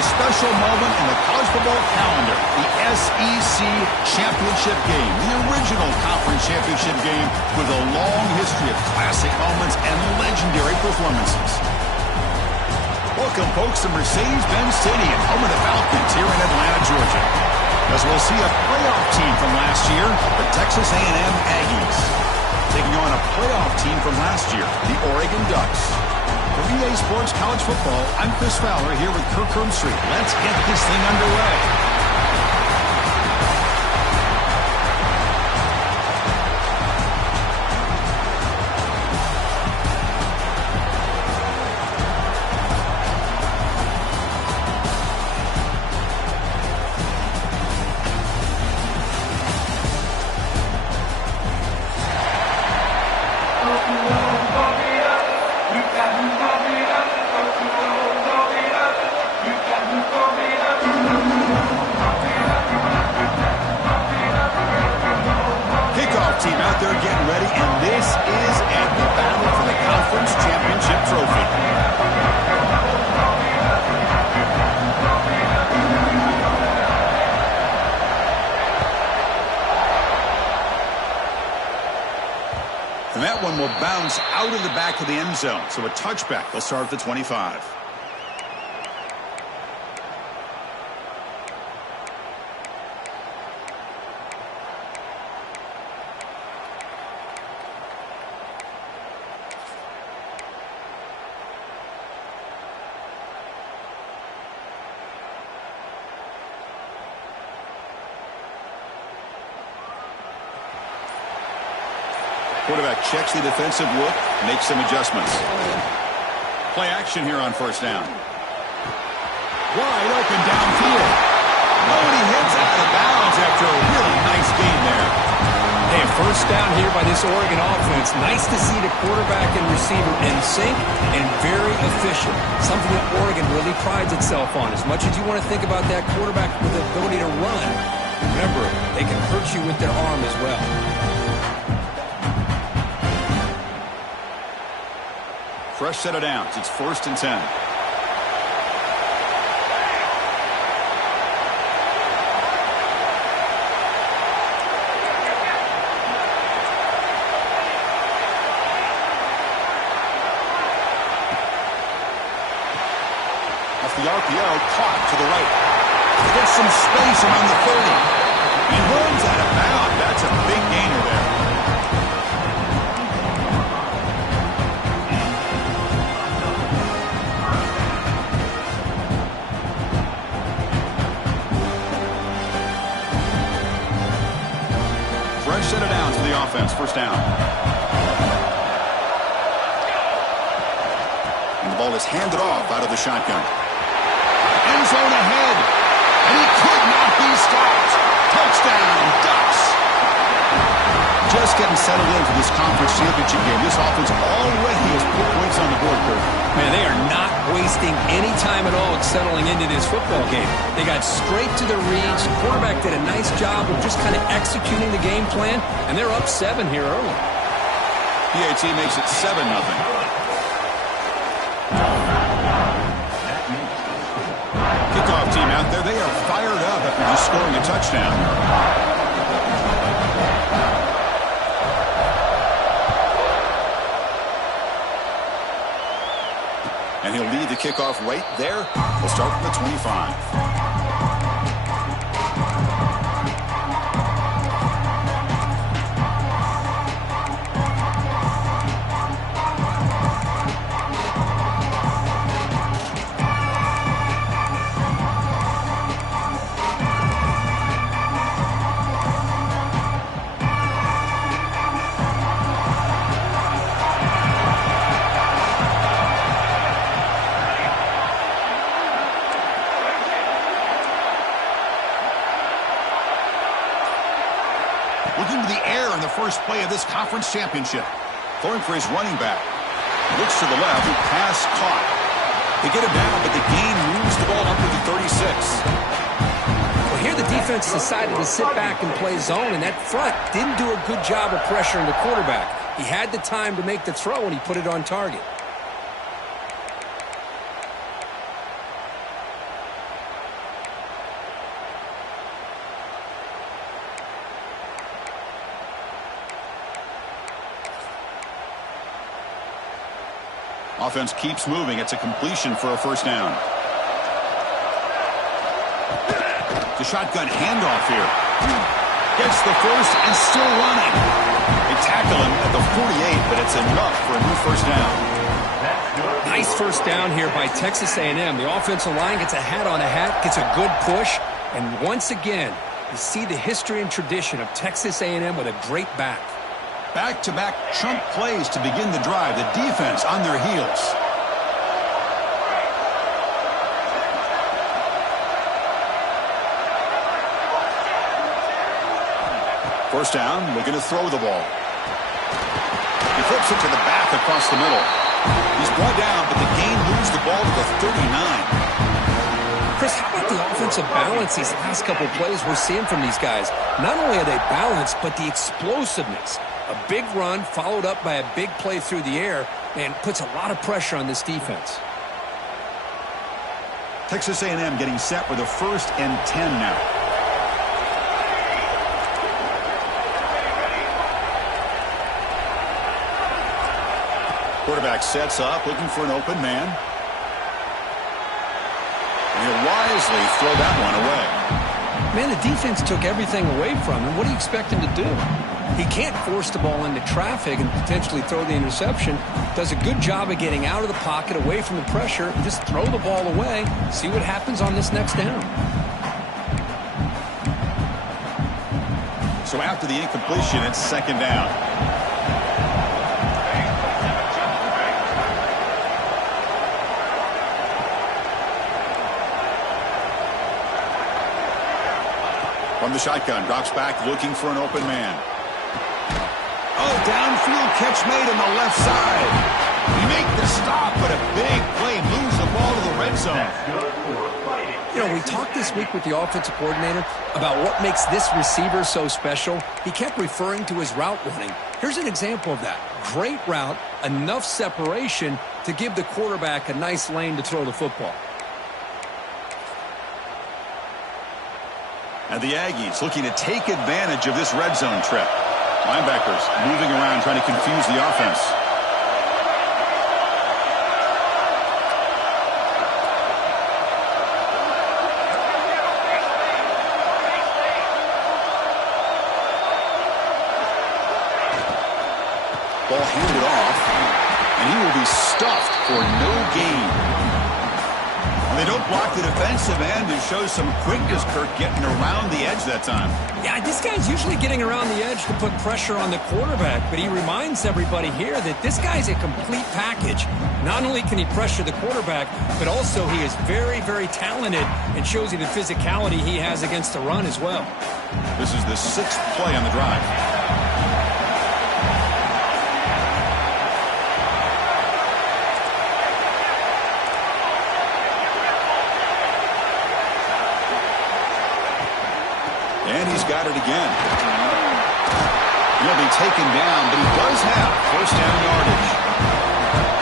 a special moment in the college football calendar, the SEC Championship game, the original conference championship game with a long history of classic moments and legendary performances. Welcome, folks, to Mercedes-Benz Stadium, home of the Falcons here in Atlanta, Georgia. As we'll see a playoff team from last year, the Texas A&M Aggies, taking on a playoff team from last year, the Oregon Ducks. For EA Sports College Football, I'm Chris Fowler here with Kirk Herbstreit. Let's get this thing underway. Team out there getting ready, and this is at the battle for the conference championship trophy. And that one will bounce out of the back of the end zone, so a touchback. They'll start at the 25. Quarterback checks the defensive look, makes some adjustments. Play action here on first down. Wide open downfield. Oh, and he hits out of bounds after a really nice gain there. Hey, first down here by this Oregon offense. Nice to see the quarterback and receiver in sync and very efficient. Something that Oregon really prides itself on. As much as you want to think about that quarterback with the ability to run, remember, they can hurt you with their arm as well. Fresh set of downs. It's 1st and 10. Off the RPO, caught to the right. He gets some space around the 30. He runs out of bounds. That's a big gainer there. Set it down to the offense. First down. And the ball is handed off out of the shotgun. End zone ahead. And he could not be stopped. Touchdown, Ducks. Just getting settled in for this conference championship game. This offense already has put points on the board, Kirk. Man, they are not wasting any time at all settling into this football game. They got straight to the reads. Quarterback did a nice job of just kind of executing the game plan, and they're up 7 here early. PAT makes it 7-0. Kickoff team out there, they are fired up after just scoring a touchdown. And he'll lead the kickoff right there. We'll start from the 25. Looking to the air in the first play of this conference championship. Throwing for his running back. Looks to the left. Pass caught. They get him down, but the gain moves the ball up to the 36. Well, here the defense decided to sit back and play zone, and that front didn't do a good job of pressuring the quarterback. He had the time to make the throw, and he put it on target. Offense keeps moving. It's a completion for a first down. The shotgun handoff here. Gets the first and still running. They tackle him at the 48, but it's enough for a new first down. Nice first down here by Texas A&M. The offensive line gets a hat on a hat, gets a good push, and once again, you see the history and tradition of Texas A&M with a great back. Back-to-back chunk plays to begin the drive. The defense on their heels. First down, looking to throw the ball. He flips it to the back across the middle. He's brought down, but the gain moves the ball to the 39. Chris, how about the offensive balance these last couple of plays we're seeing from these guys? Not only are they balanced, but the explosiveness. A big run followed up by a big play through the air and puts a lot of pressure on this defense. Texas A&M getting set with a 1st and 10 now. Quarterback sets up, looking for an open man. And he'll wisely throw that one away. Man, the defense took everything away from him. What do you expect him to do? He can't force the ball into traffic and potentially throw the interception. Does a good job of getting out of the pocket, away from the pressure, and just throw the ball away. See what happens on this next down. So after the incompletion, it's 2nd down. From the shotgun, drops back, looking for an open man. Oh, downfield catch made on the left side. He make the stop, but a big play moves the ball to the red zone. You know, we talked this week with the offensive coordinator about what makes this receiver so special. He kept referring to his route running. Here's an example of that. Great route, enough separation to give the quarterback a nice lane to throw the football. And the Aggies looking to take advantage of this red zone trip. Linebackers moving around, trying to confuse the offense. Ball handed off, and he will be stuffed for no gain. They don't block the defensive end and show some quickness, Kirk, getting around the edge that time. Yeah, this guy's usually getting around the edge to put pressure on the quarterback, but he reminds everybody here that this guy's a complete package. Not only can he pressure the quarterback, but also he is very, very talented and shows you the physicality he has against the run as well. This is the 6th play on the drive. And he's got it again. He'll be taken down, but he does have first down yardage.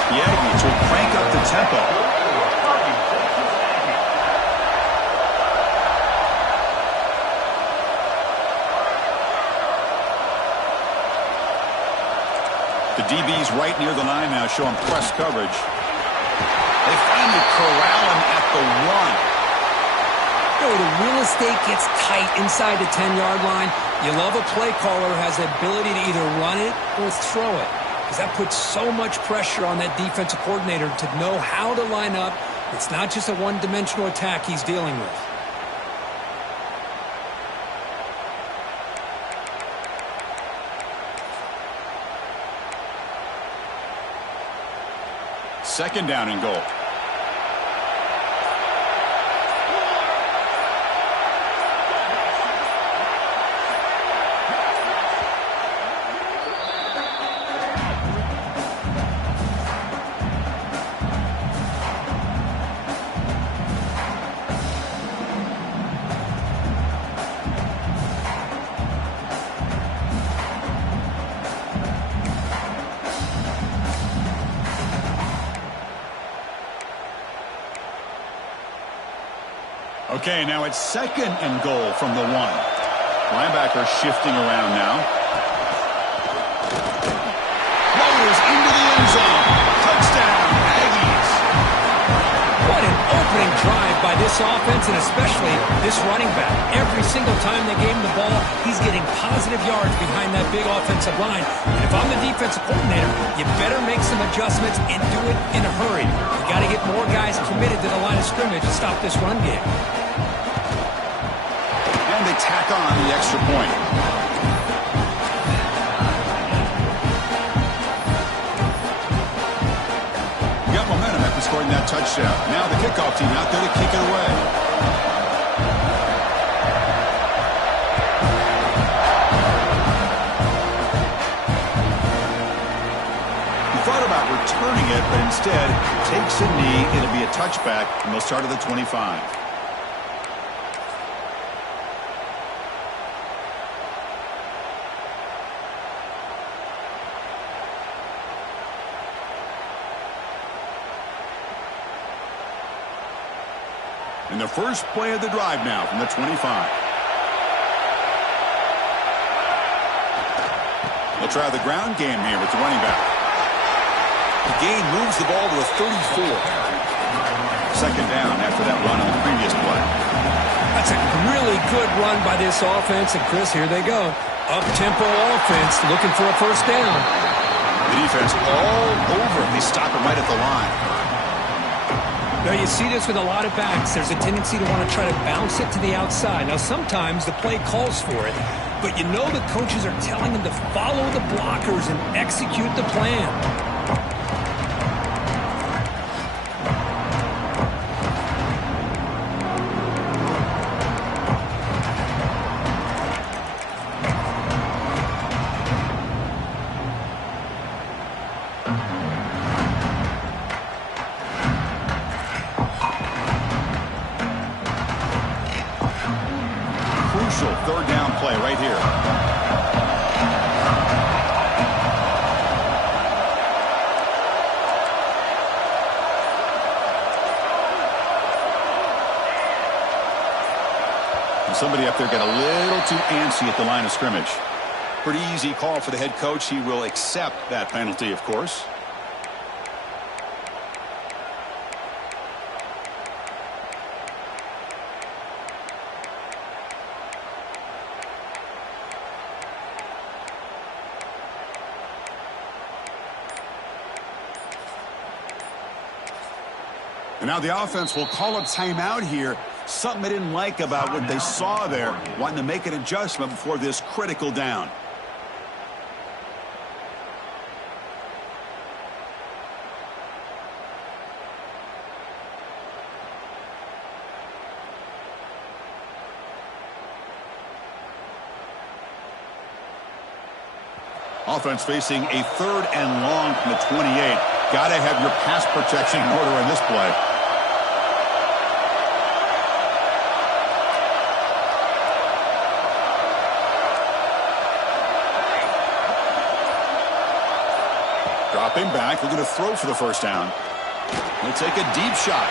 The Aggies will crank up the tempo. The DB's right near the line now, showing press coverage. They finally corral him at the 1. You know, the real estate gets tight inside the 10-yard line. You love a play caller who has the ability to either run it or throw it, because that puts so much pressure on that defensive coordinator to know how to line up. It's not just a one-dimensional attack he's dealing with. Second down and goal. Okay, now it's 2nd and goal from the 1. Linebacker shifting around now. Floaters into the end zone. Touchdown, opening drive by this offense and especially this running back. Every single time they gave him the ball, he's getting positive yards behind that big offensive line. And if I'm the defensive coordinator, you better make some adjustments and do it in a hurry. You got to get more guys committed to the line of scrimmage to stop this run game. And they tack on the extra point. Momentum after scoring that touchdown. Now the kickoff team out there to kick it away. He thought about returning it, but instead takes a knee. It'll be a touchback, and they'll start at the 25. In the first play of the drive now from the 25. They'll try the ground game here with the running back. The gain moves the ball to a 34. Second down after that run on the previous play. That's a really good run by this offense. And, Chris, here they go. Up-tempo offense looking for a first down. The defense all over him. They stop him right at the line. Now, you see this with a lot of backs. There's a tendency to want to try to bounce it to the outside. Now, sometimes the play calls for it, but you know the coaches are telling them to follow the blockers and execute the plan. Third down play right here. Somebody up there got a little too antsy at the line of scrimmage. Pretty easy call for the head coach. He will accept that penalty, of course. And now the offense will call a timeout here. Something they didn't like about what they saw there. Wanting to make an adjustment before this critical down. Offense facing a third and long from the 28. Got to have your pass protection in order in this play. Dropping back, looking to throw for the first down. He'll take a deep shot.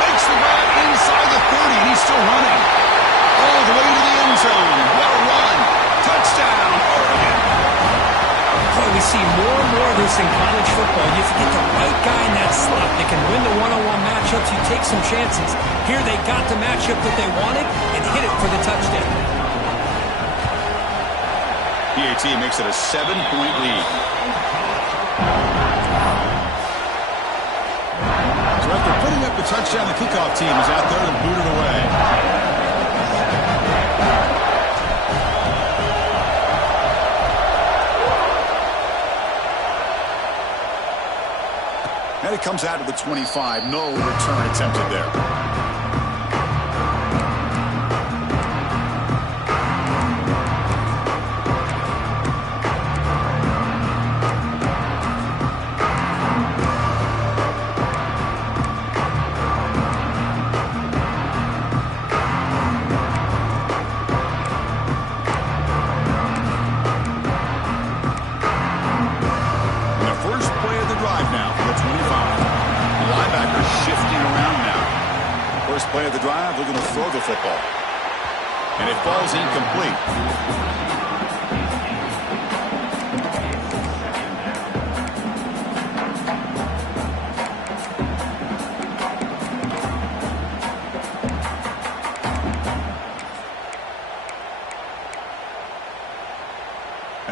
Makes the grab inside the 30, and he's still running. All the way to the end zone. Well run. Touchdown, Oregon. Boy, we see more and more of this in college football. You get the right guy in that slot that can win the one-on-one matchups. You take some chances. Here they got the matchup that they wanted and hit it for the touchdown. PAT makes it a 7-point lead. So after putting up the touchdown, the kickoff team is out there to boot it away. And it comes out to the 25. No return attempted there. First play of the drive, looking to throw the football. And it falls incomplete.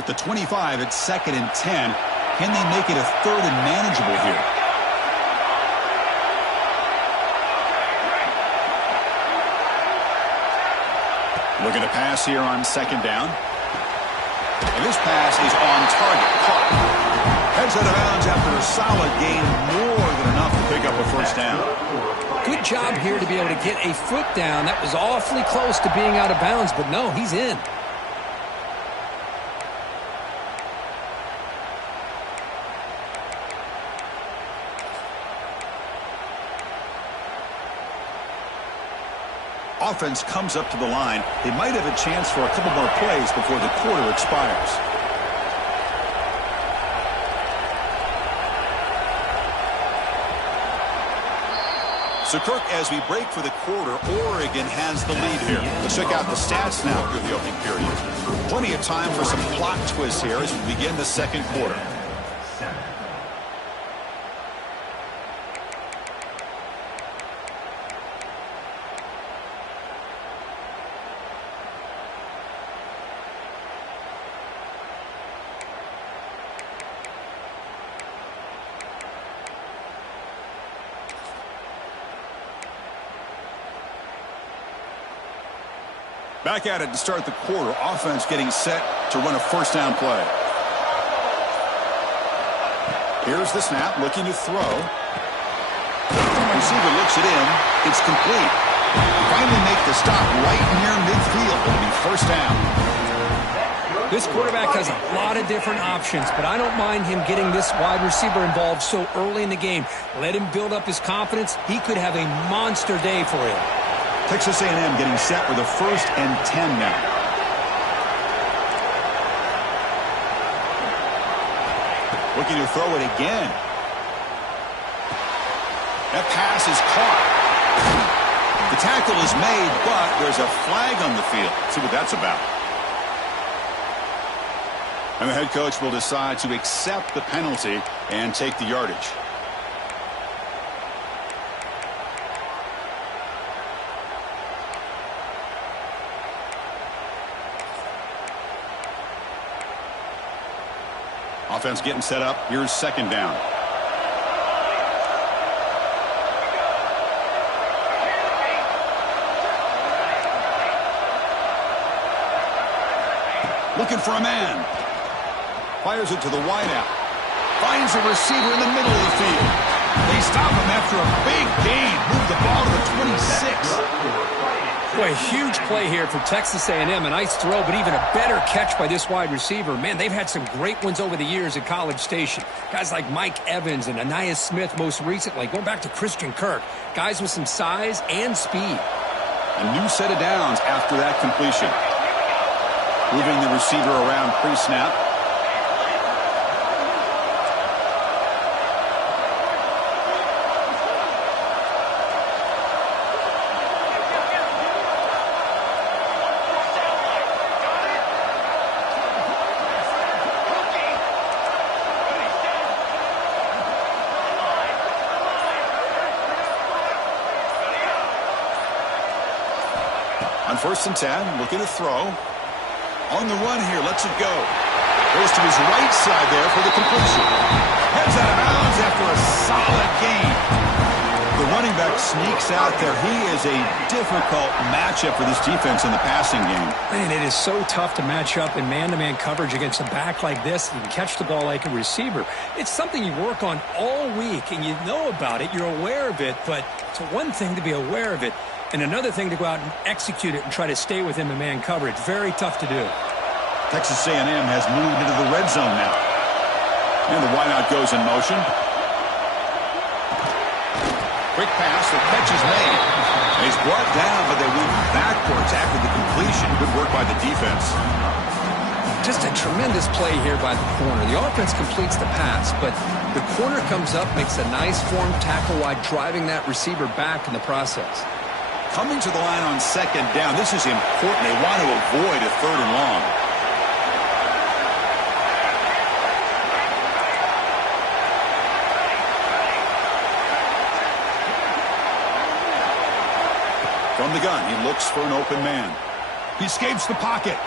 At the 25, it's 2nd and 10. Can they make it a 3rd and manageable here? Looking to pass here on 2nd down. And this pass is on target. Caught. Heads out of bounds after a solid gain, more than enough to pick up a 1st down. Good job here to be able to get a foot down. That was awfully close to being out of bounds, but no, he's in. Offense comes up to the line. They might have a chance for a couple more plays before the quarter expires. So, Kirk, as we break for the quarter, Oregon has the lead here. Let's check out the stats now through the opening period. Plenty of time for some plot twists here as we begin the 2nd quarter. Back at it to start the quarter. Offense getting set to run a 1st down play. Here's the snap, looking to throw. Receiver looks it in. It's complete. Finally make the stop right near midfield. It'll be 1st down. This quarterback has a lot of different options, but I don't mind him getting this wide receiver involved so early in the game. Let him build up his confidence. He could have a monster day for him. Texas A&M getting set with a 1st and 10 now. Looking to throw it again. That pass is caught. The tackle is made, but there's a flag on the field. Let's see what that's about. And the head coach will decide to accept the penalty and take the yardage. Offense getting set up. Here's 2nd down. Looking for a man. Fires it to the wideout. Finds a receiver in the middle of the field. They stop him after a big gain. Move the ball to the 26. Boy, a huge play here for Texas A&M. A nice throw, but even a better catch by this wide receiver. Man, they've had some great ones over the years at College Station. Guys like Mike Evans and Anais Smith most recently, going back to Christian Kirk. Guys with some size and speed. A new set of downs after that completion. Moving the receiver around pre-snap. On 1st and 10, looking to throw. On the run here, lets it go. Goes to his right side there for the completion. Heads out of bounds after a solid gain. The running back sneaks out there. He is a difficult matchup for this defense in the passing game. Man, it is so tough to match up in man-to-man coverage against a back like this. You can catch the ball like a receiver. It's something you work on all week, and you know about it. You're aware of it, but it's one thing to be aware of it, and another thing to go out and execute it and try to stay with him in man coverage. Very tough to do. Texas A&M has moved into the red zone now. And the wideout goes in motion. Quick pass, the catch is made. He's brought down, but they move backwards after the completion. Good work by the defense. Just a tremendous play here by the corner. The offense completes the pass, but the corner comes up, makes a nice form tackle while driving that receiver back in the process. Coming to the line on 2nd down, this is important. They want to avoid a 3rd and long. From the gun, he looks for an open man. He escapes the pocket.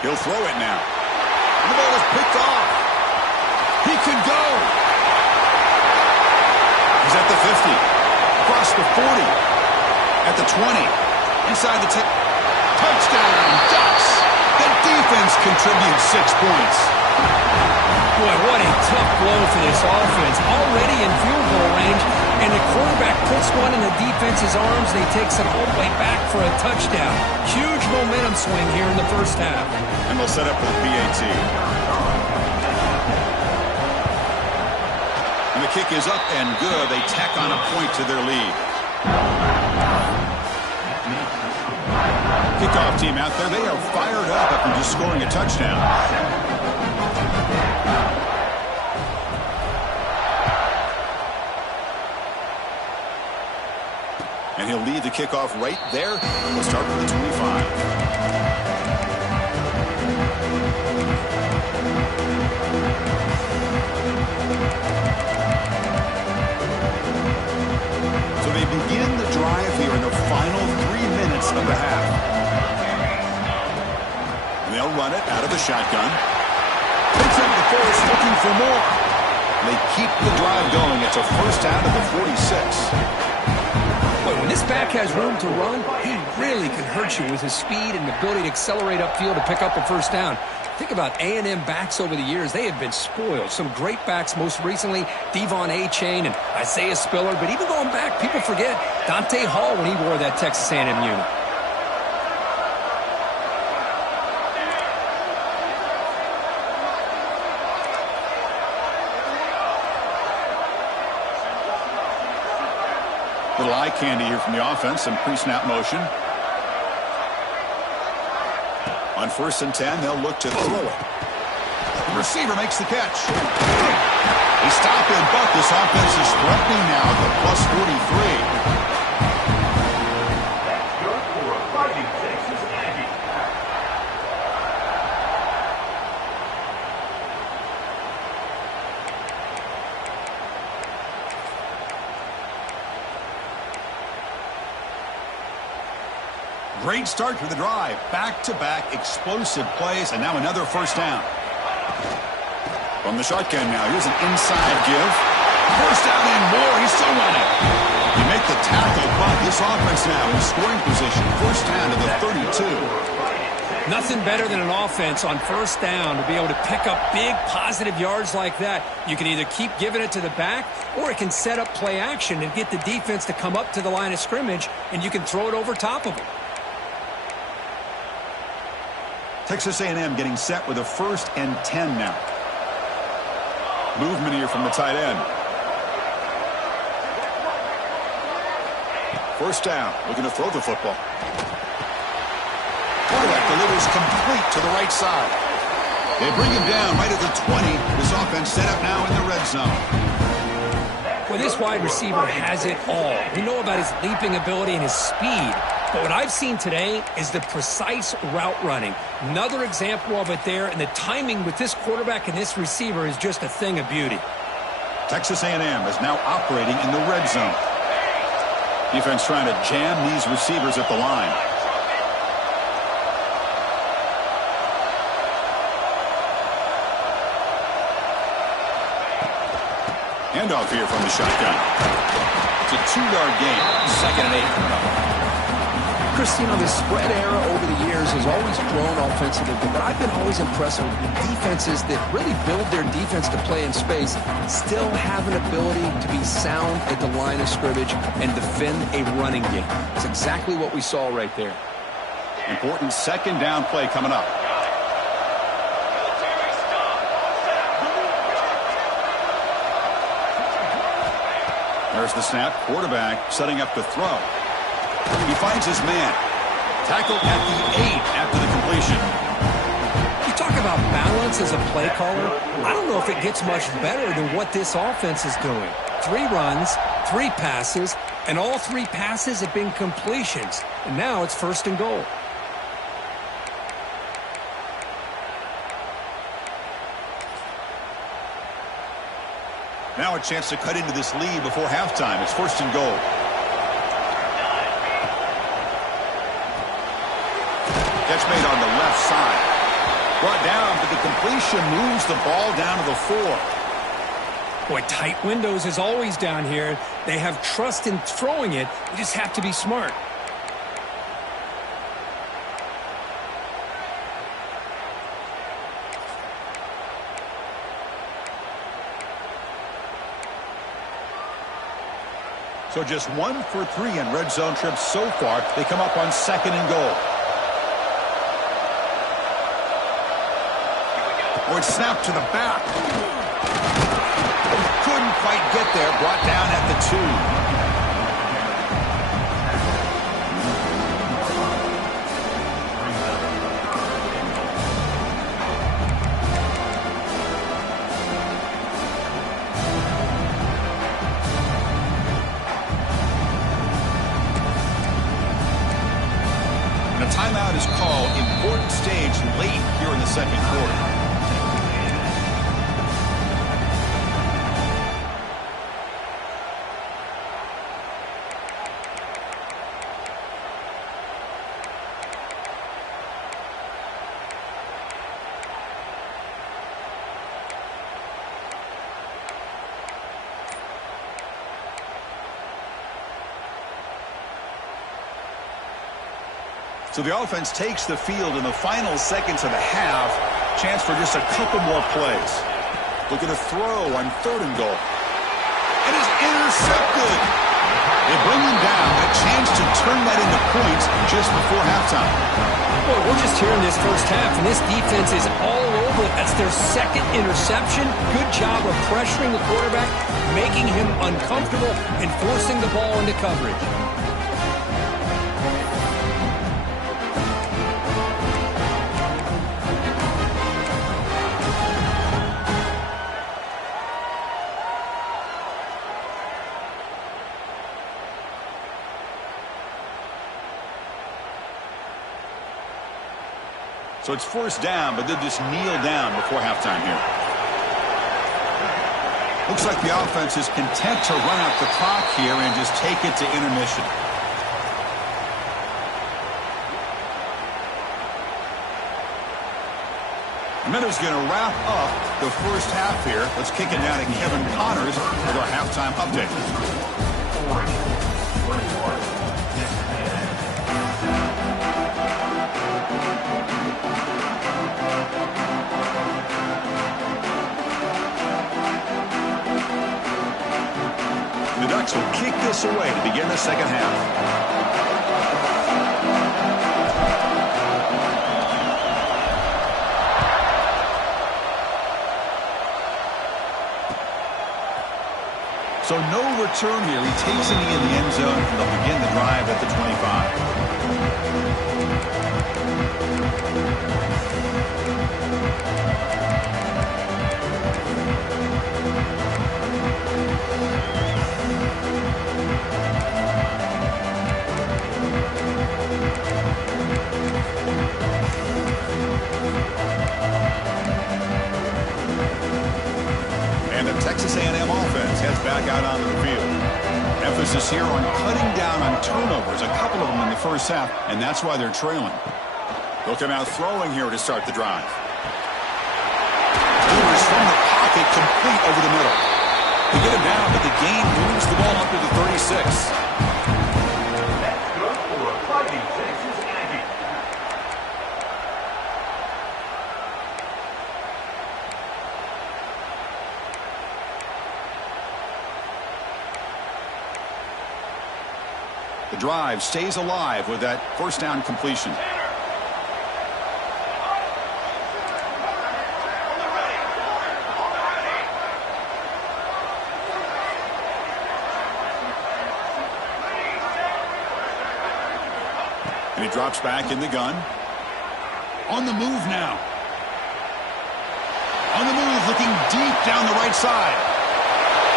He'll throw it now. And the ball is picked off. He could go. He's at the 50. Across the 40. At the 20. Inside the 10. Touchdown, Ducks. The defense contributes 6 points. Boy, what a tough blow for this offense. Already in field goal range, and the quarterback puts one in the defense's arms, and he takes it all the way back for a touchdown. Huge momentum swing here in the first half. And they'll set up for the PAT. And the kick is up and good. They tack on a point to their lead. Kickoff team out there. They are fired up after just scoring a touchdown. And he'll lead the kickoff right there. We'll start with the 25. So they begin the drive here in the final 3 minutes of the half. And they'll run it out of the shotgun. Takes out the force, looking for more. They keep the drive going. It's a first down at the 46. When this back has room to run, he really can hurt you with his speed and ability to accelerate upfield to pick up a first down. Think about A&M backs over the years. They have been spoiled. Some great backs, most recently Devon A-Chain and Isaiah Spiller. But even going back, people forget Dante Hall when he wore that Texas A&M unit. Little eye candy here from the offense, some pre-snap motion. On 1st and 10, they'll look to throw it. The receiver makes the catch. They stop him, but this offense is threatening now at the plus 43. Great start to the drive. Back-to-back explosive plays, and now another first down. From the shotgun now, here's an inside give. First down and more. He's still running. You make the tackle, but this offense now in scoring position. First down to the 32. Nothing better than an offense on first down to be able to pick up big positive yards like that. You can either keep giving it to the back, or it can set up play action and get the defense to come up to the line of scrimmage, and you can throw it over top of them. Texas A&M getting set with a 1st and 10 now. Movement here from the tight end. First down, looking to throw the football. Quarterback delivers complete to the right side. They bring him down right at the 20. This offense set up now in the red zone. Well, this wide receiver has it all. We know about his leaping ability and his speed. But what I've seen today is the precise route running. Another example of it there, and the timing with this quarterback and this receiver is just a thing of beauty. Texas A&M is now operating in the red zone. Defense trying to jam these receivers at the line. Handoff here from the shotgun. It's a 2-yard gain. 2nd and 8 coming up. Christine, this spread era over the years has always grown offensively, but I've been always impressed with defenses that really build their defense to play in space, still have an ability to be sound at the line of scrimmage and defend a running game. It's exactly what we saw right there. Important 2nd down play coming up. There's the snap. Quarterback setting up to throw. He finds his man. Tackled at the 8 after the completion. You talk about balance as a play caller. I don't know if it gets much better than what this offense is doing. 3 runs, 3 passes, and all 3 passes have been completions. And now it's 1st and goal. Now a chance to cut into this lead before halftime. It's 1st and goal. Catch made on the left side. Brought down, but the completion moves the ball down to the 4. Boy, tight windows is always down here. They have trust in throwing it. You just have to be smart. So just 1 for 3 in red zone trips so far. They come up on 2nd and goal. Or it's snapped to the back. Couldn't quite get there. Brought down at the 2. And a timeout is called. Important stage late here in the 2nd quarter. So the offense takes the field in the final seconds of the half. Chance for just a couple more plays. Looking to throw on 3rd and goal. It is intercepted. They bring him down. A chance to turn that into points just before halftime. Boy, we're just here in this first half, and this defense is all over it. That's their 2nd interception. Good job of pressuring the quarterback, making him uncomfortable, and forcing the ball into coverage. So it's 1st down, but they just kneel down before halftime here. Looks like the offense is content to run out the clock here and just take it to intermission. The minute's going to wrap up the first half here. Let's kick it down to Kevin Connors with our halftime update. The Ducks will kick this away to begin the 2nd half. So no return here. He takes it in the end zone, and they'll begin the drive at the 25. And the Texas A&M offense heads back out onto the field. Emphasis here on cutting down on turnovers, a couple of them in the first half, and that's why they're trailing. They'll come out throwing here to start the drive. Delivers from the pocket, complete over the middle. They get him down, but the gain moves the ball up to the 36. That's good for a Fighting Texas Aggies. The drive stays alive with that 1st down completion. And he drops back in the gun. On the move now. On the move, looking deep down the right side.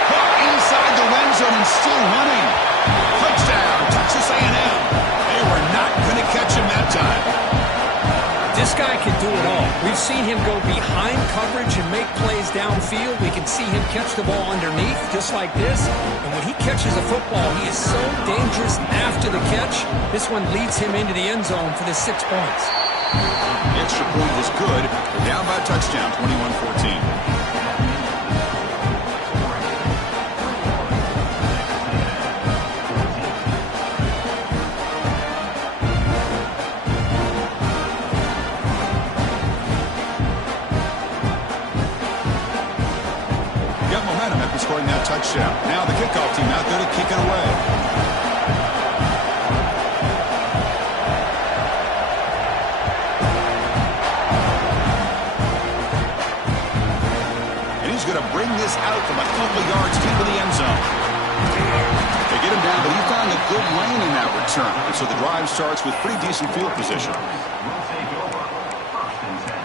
Caught inside the end zone and still running. Touchdown, Texas A&M. They were not going to catch him that time. This guy can do it all. We've seen him go behind coverage and make plays downfield. We can see him catch the ball underneath just like this. And when he catches a football, he is so dangerous after the catch. This one leads him into the end zone for the 6 points. The extra point was good. They're down by a touchdown, 21-14. Scoring that touchdown. Now the kickoff team out there to kick it away. And he's going to bring this out from a couple of yards deep in the end zone. They get him down, but he found a good lane in that return. And so the drive starts with pretty decent field position. We'll take over. First and 10.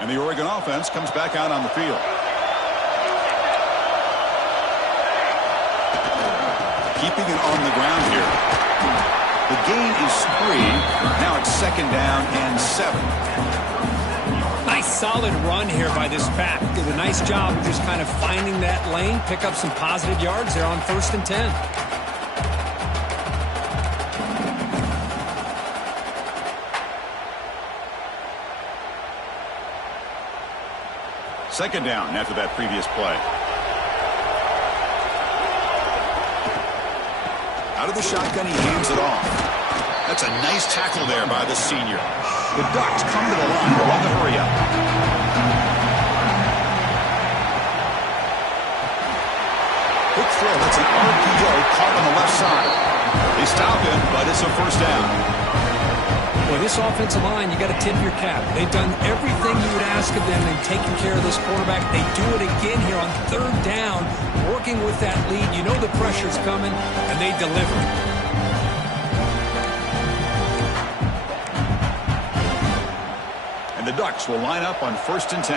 And the Oregon offense comes back out on the field. Keeping it on the ground here. The gain is 3. Now it's 2nd down and 7. Nice solid run here by this pack. Did a nice job of just kind of finding that lane, pick up some positive yards there on 1st and 10. Second down after that previous play. Out of the shotgun, he hands it off. That's a nice tackle there by the senior. The Ducks come to the line to run the hurry up. Quick throw. That's an RPO caught on the left side. They stop him, but it's a 1st down. Well, this offensive line, you got to tip your cap. They've done everything you would ask of them in taking care of this quarterback. They do it again here on 3rd down, working with that lead. You know the pressure's coming, and they deliver. And the Ducks will line up on 1st and 10.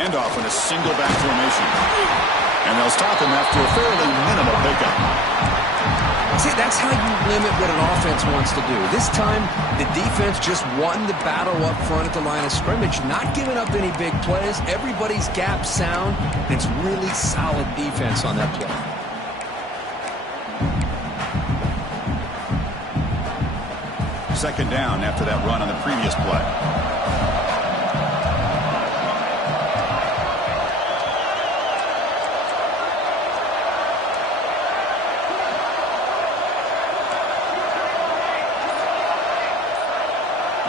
Handoff in a single back formation. And they'll stop him after a fairly minimal pickup. See, that's how you limit what an offense wants to do. This time, the defense just won the battle up front at the line of scrimmage, not giving up any big plays. Everybody's gap sound. It's really solid defense on that play. Second down after that run on the previous play.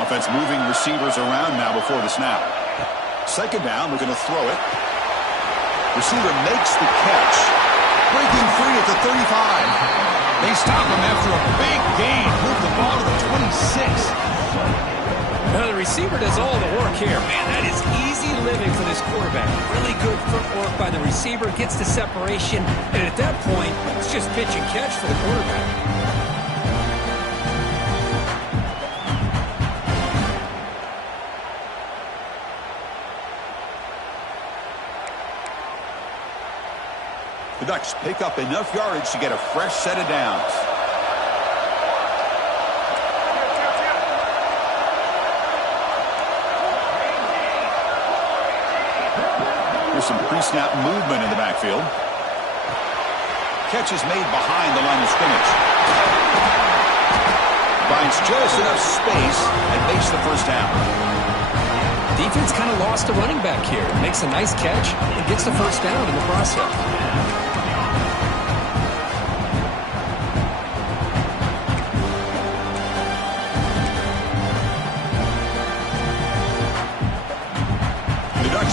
Offense moving receivers around now before the snap. Second down, we're going to throw it. Receiver makes the catch. Breaking free at the 35. They stop him after a big gain. Move the ball to the 26. Well, the receiver does all the work here. Man, that is easy living for this quarterback. Really good footwork by the receiver. Gets the separation. And at that point, it's just pitch and catch for the quarterback. The Ducks pick up enough yardage to get a fresh set of downs. There's some pre-snap movement in the backfield. Catch is made behind the line of scrimmage. Finds just enough space and makes the 1st down. Defense kind of lost a running back here. Makes a nice catch and gets the 1st down in the process.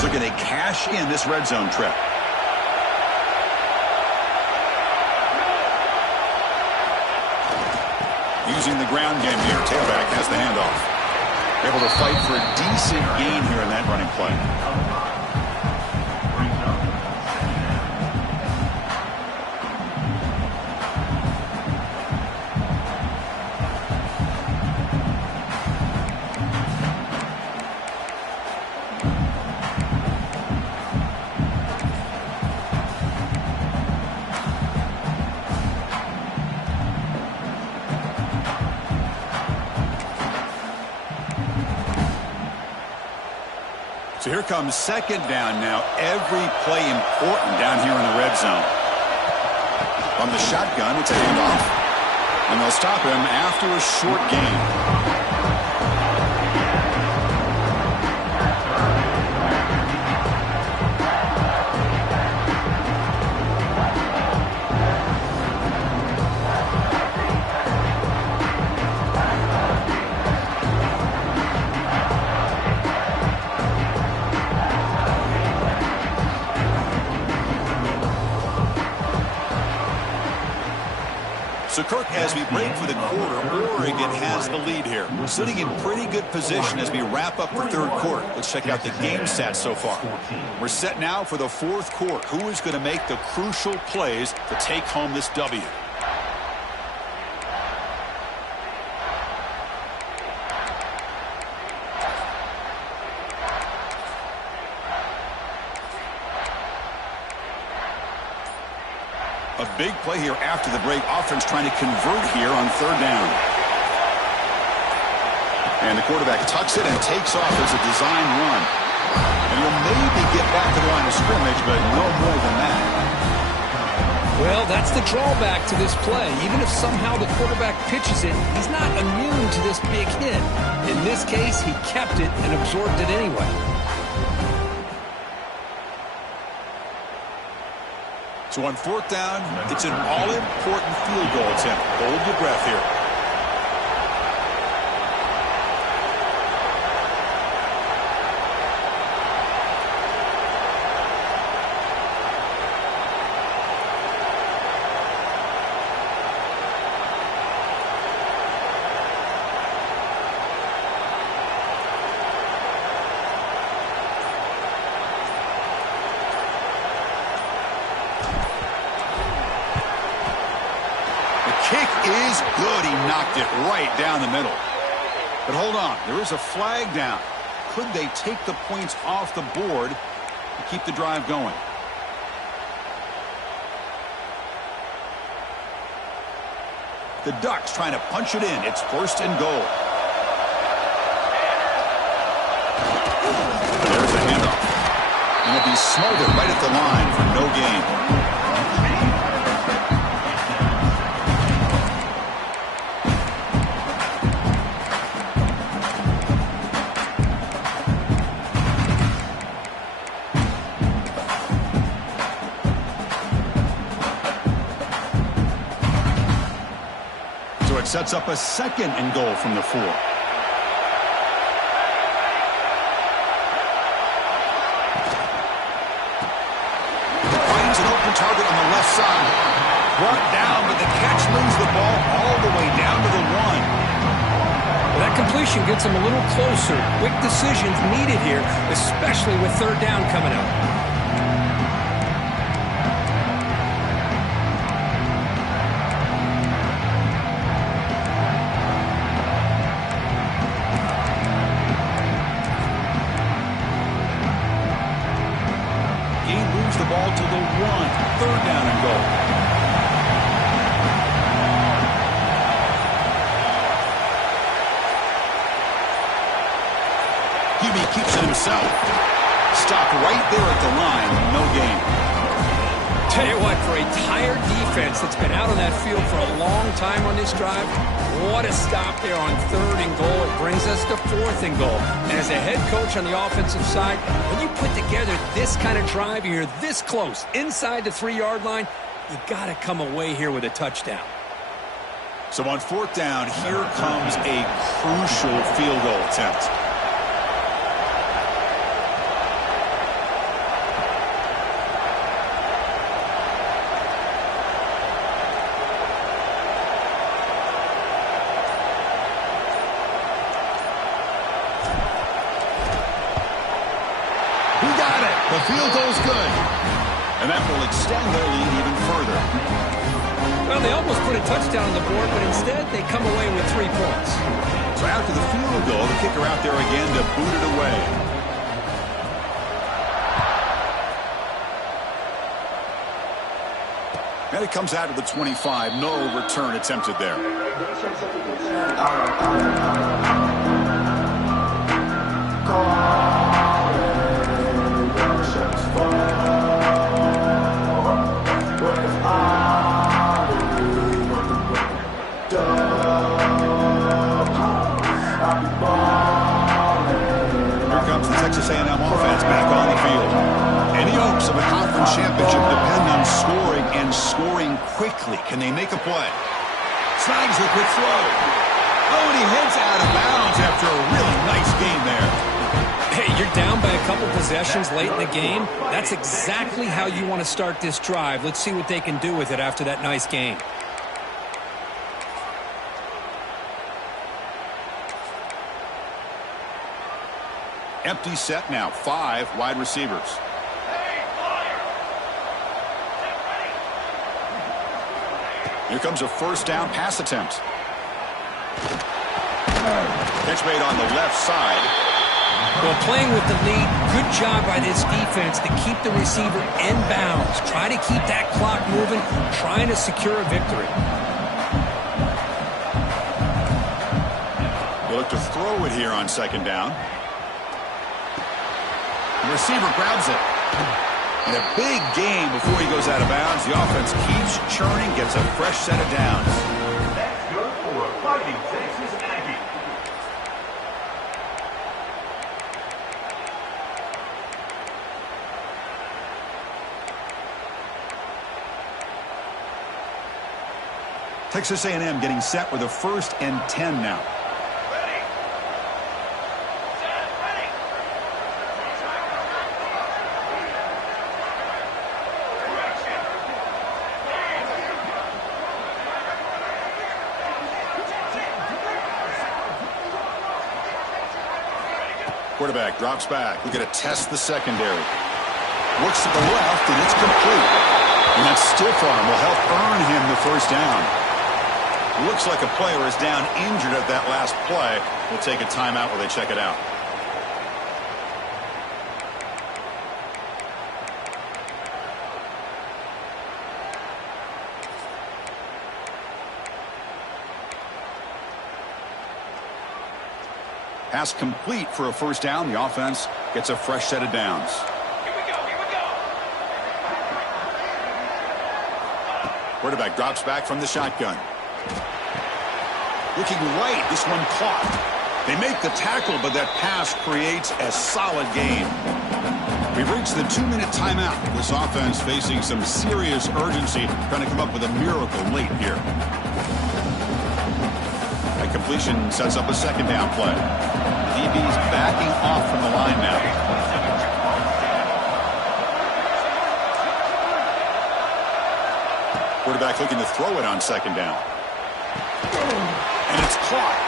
Looking to cash in this red zone trip. Using the ground game here. Tailback has the handoff. Able to fight for a decent gain here in that running play. So here comes second down now. Every play important down here in the red zone. From the shotgun, it's a handoff. And they'll stop him after a short gain. So, Kirk, as we break for the quarter, Oregon has the lead here. We're sitting in pretty good position as we wrap up the third quarter. Let's check out the game stats so far. We're set now for the fourth quarter. Who is going to make the crucial plays to take home this W? A big play here after the break. Offense trying to convert here on third down. And the quarterback tucks it and takes off as a design run. And he'll maybe get back to the line of scrimmage, but no more than that. Well, that's the drawback to this play. Even if somehow the quarterback pitches it, he's not immune to this big hit. In this case, he kept it and absorbed it anyway. So on fourth down, it's an all-important field goal attempt. Hold your breath here. Kick is good. He knocked it right down the middle. But hold on, there is a flag down. Could they take the points off the board to keep the drive going? The Ducks trying to punch it in. It's first and goal. There's a handoff. And it'll be smothered right at the line for no gain. It sets up a second and goal from the 4. Finds an open target on the left side. Brought down, but the catch moves the ball all the way down to the 1. Well, that completion gets him a little closer. Quick decisions needed here, especially with third down coming up. The ball to the 1. Third down and goal. QB keeps it himself. Stopped right there at the line. No gain. Tell you what, for a tired defense that's been out on that field for a long time on this drive, what a stop there on third and goal. It brings us to fourth and goal. And as a head coach on the offensive side, when you put together this kind of drive, you're this close, inside the 3-yard line, you got to come away here with a touchdown. So on fourth down, here comes a crucial field goal attempt. The field goal's good. And that will extend their lead even further. Well, they almost put a touchdown on the board, but instead they come away with 3 points. So after the field goal, the kicker out there again to boot it away. And it comes out to the 25. No return attempted there. championships of a conference championship depend on scoring and scoring quickly. Can they make a play? Snags the quick throw. Oh, and he heads out of bounds after a really nice game there. Hey, you're down by a couple possessions late in the game. That's exactly how you want to start this drive. Let's see what they can do with it after that nice game. Empty set now. 5 wide receivers. Here comes a first down pass attempt. Catch made on the left side. Well, playing with the lead, good job by this defense to keep the receiver in bounds. Try to keep that clock moving, trying to secure a victory. They look to throw it here on second down. The receiver grabs it. And a big game before he goes out of bounds. The offense keeps churning, gets a fresh set of downs. That's good for a Fighting Texas Aggie. Texas A&M getting set with a 1st and 10 now. Quarterback drops back. We're going to test the secondary. Works to the left, and it's complete. And that stiff arm will help earn him the first down. Looks like a player is down injured at that last play. We'll take a timeout while they check it out. Pass complete for a first down. The offense gets a fresh set of downs. Here we go. Quarterback drops back from the shotgun. Looking right, this one caught. They make the tackle, but that pass creates a solid gain. We've reached the 2-minute timeout. This offense facing some serious urgency, trying to come up with a miracle late here. That completion sets up a second down play. The DB's backing off from the line now. Quarterback looking to throw it on second down. And it's caught.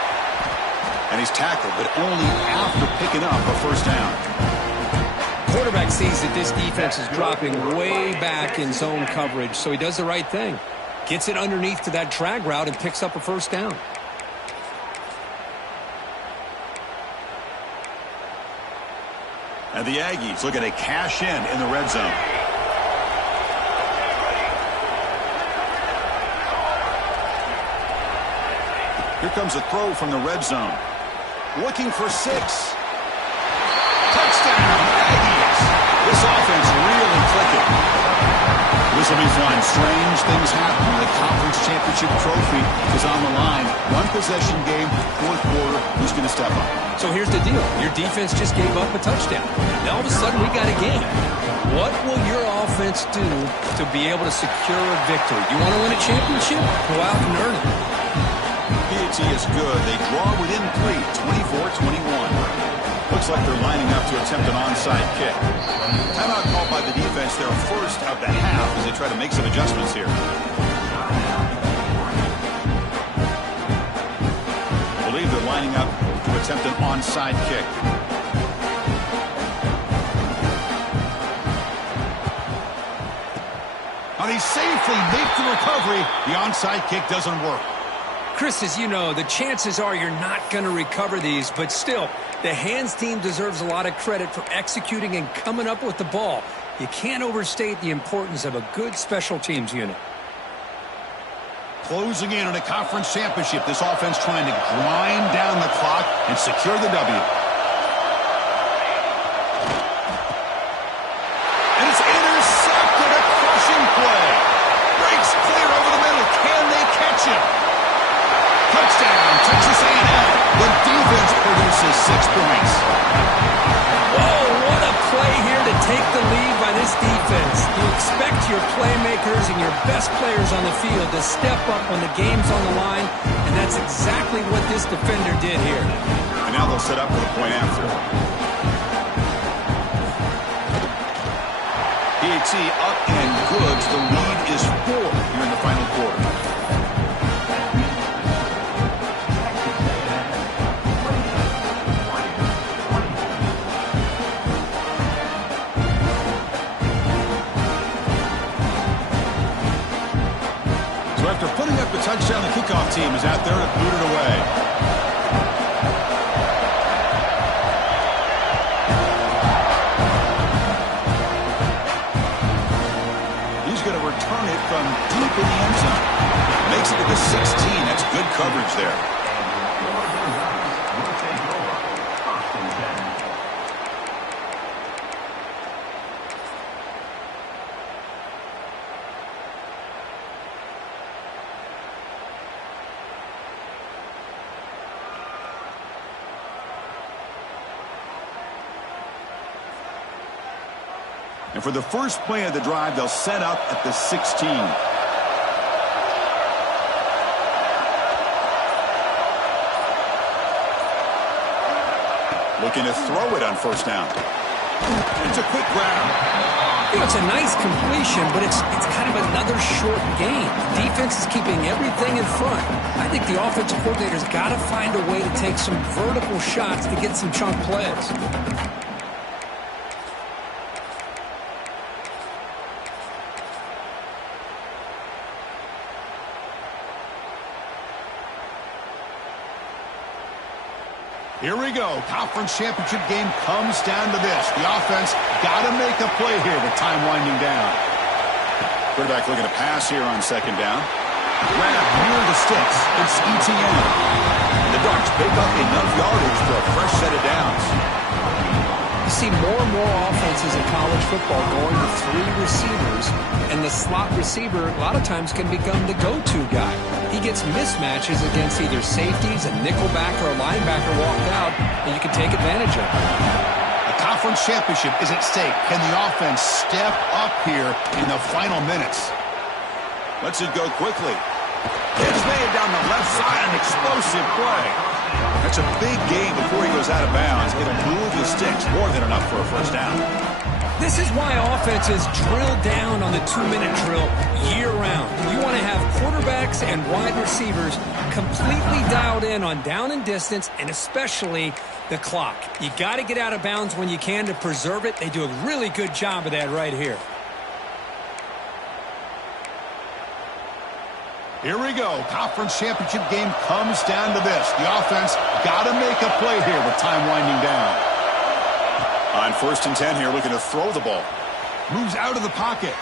And he's tackled, but only after picking up a first down. Quarterback sees that this defense is dropping way back in zone coverage, so he does the right thing. Gets it underneath to that drag route and picks up a first down. And the Aggies looking to cash in the red zone. Here comes a throw from the red zone. Looking for 6. Touchdown, Aggies. This offense really clicking. This will be fun. Strange things happen when the conference championship trophy is on the line. One possession game, fourth quarter. Who's going to step up? So here's the deal. Your defense just gave up a touchdown. Now all of a sudden we got a game. What will your offense do to be able to secure a victory? You want to win a championship? Go out and earn it. PAT is good. They draw within 3, 24-21. Looks like they're lining up to attempt an onside kick. Timeout called by the defense, their first of the half, as they try to make some adjustments here. Believe they're lining up to attempt an onside kick. Now they safely make the recovery. The onside kick doesn't work. Chris, as you know, the chances are you're not going to recover these, but still, the hands team deserves a lot of credit for executing and coming up with the ball. You can't overstate the importance of a good special teams unit. Closing in on a conference championship, this offense trying to grind down the clock and secure the W. And it's intercepted, a crushing play. Breaks clear over the middle. Can they catch him? Touchdown, Texas A&M. The defense produces 6 points. Whoa, what a play here to take the lead by this defense. the best players on the field to step up when the game's on the line, and that's exactly what this defender did here. And now they'll set up for the point after. PAT up and good. The lead is 4 here in the final quarter. So after putting up a touchdown, the kickoff team is out there to boot it away. Return it from deep in the end zone. Makes it to the 16. That's good coverage there. And for the first play of the drive, they'll set up at the 16. Looking to throw it on first down. It's a quick grab. You know, it's a nice completion, but it's kind of another short game. The defense is keeping everything in front. I think the offensive coordinator's got to find a way to take some vertical shots to get some chunk plays. Here we go. Conference championship game comes down to this. The offense got to make a play here with time winding down. Quarterback looking to pass here on second down. Grab near the sticks. It's ETN. The Ducks pick up enough yardage for a fresh set of downs. You see more and more offenses in college football going to 3 receivers, and the slot receiver a lot of times can become the go-to guy. He gets mismatches against either safeties, a nickelback, or a linebacker walked out, and you can take advantage of it. A conference championship is at stake. Can the offense step up here in the final minutes? Lets it go quickly. It's made down the left side, an explosive play. That's a big gain before he goes out of bounds. It'll move the sticks, more than enough for a first down. This is why offenses drill down on the 2-minute drill year-round. You want to have quarterbacks and wide receivers completely dialed in on down and distance, and especially the clock. You got to get out of bounds when you can to preserve it. They do a really good job of that right here. Here we go. Conference championship game comes down to this. The offense got to make a play here with time winding down. On 1st and 10 here, looking to throw the ball. Moves out of the pocket.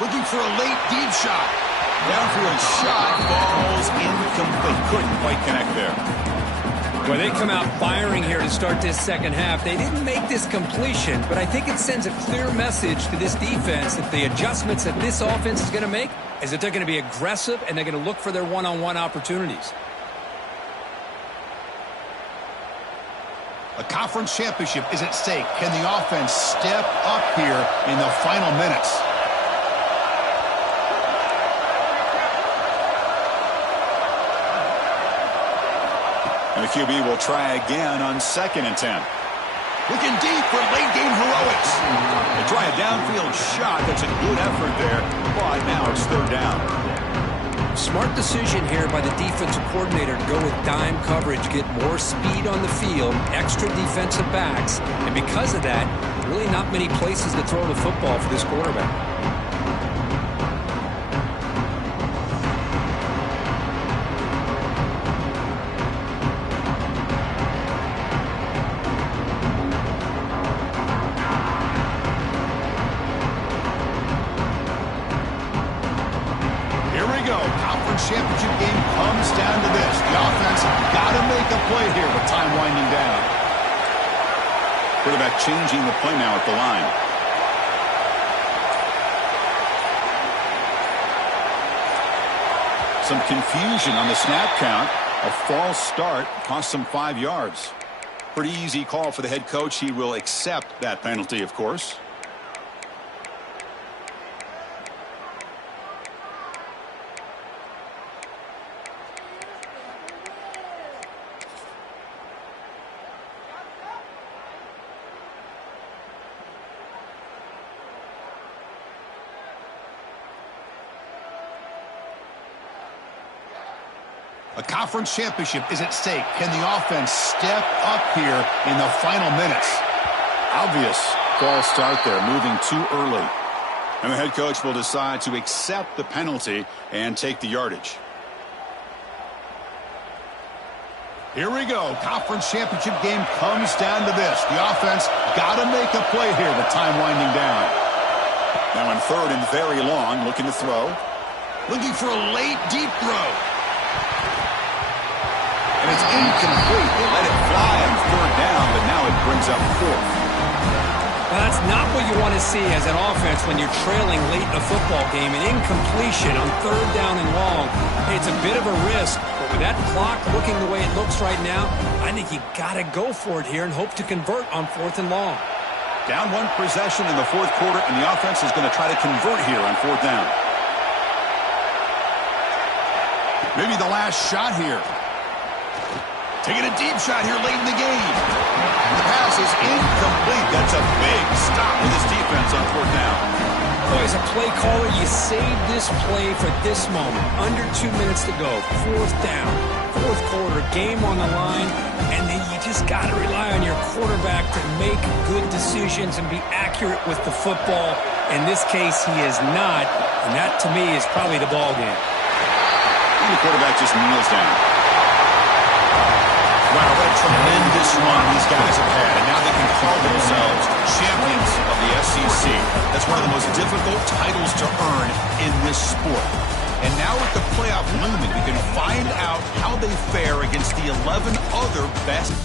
Looking for a late deep shot. Downfield shot falls incomplete. Couldn't quite connect there. Well, they come out firing here to start this second half. They didn't make this completion, but I think it sends a clear message to this defense that the adjustments that this offense is going to make is that they're going to be aggressive and they're going to look for their one-on-one opportunities. A conference championship is at stake. Can the offense step up here in the final minutes? And the QB will try again on 2nd and 10. Looking deep for late-game heroics. They try a downfield shot. That's a good effort there, but now it's 3rd down. Smart decision here by the defensive coordinator to go with dime coverage, get more speed on the field, extra defensive backs, and because of that, really not many places to throw the football for this quarterback. Championship game comes down to this. The offense got to make a play here with time winding down. Quarterback changing the play now at the line. Some confusion on the snap count. A false start cost them 5 yards. Pretty easy call for the head coach. He will accept that penalty, of course. A conference championship is at stake. Can the offense step up here in the final minutes? Obvious false start there, moving too early. And the head coach will decide to accept the penalty and take the yardage. Here we go. Conference championship game comes down to this. The offense got to make a play here with time winding down. Now in third and very long, looking to throw. Looking for a late, deep throw. And it's incomplete. They let it fly on third down, but now it brings up fourth. Well, that's not what you want to see as an offense when you're trailing late in a football game. An incompletion on third down and long. It's a bit of a risk, but with that clock looking the way it looks right now, I think you got to go for it here and hope to convert on fourth and long. Down one possession in the fourth quarter, and the offense is going to try to convert here on fourth down. Maybe the last shot here. Taking a deep shot here late in the game. The pass is incomplete. That's a big stop with his defense on fourth down. Boy, as a play caller, you saved this play for this moment. Under 2 minutes to go. Fourth down. Fourth quarter. Game on the line. And then you just got to rely on your quarterback to make good decisions and be accurate with the football. In this case, he is not. And that, to me, is probably the ball game. And the quarterback just kneels down. Wow, what a tremendous run these guys have had, and now they can call themselves champions of the SEC. That's one of the most difficult titles to earn in this sport. And now with the playoff looming, we can find out how they fare against the 11 other best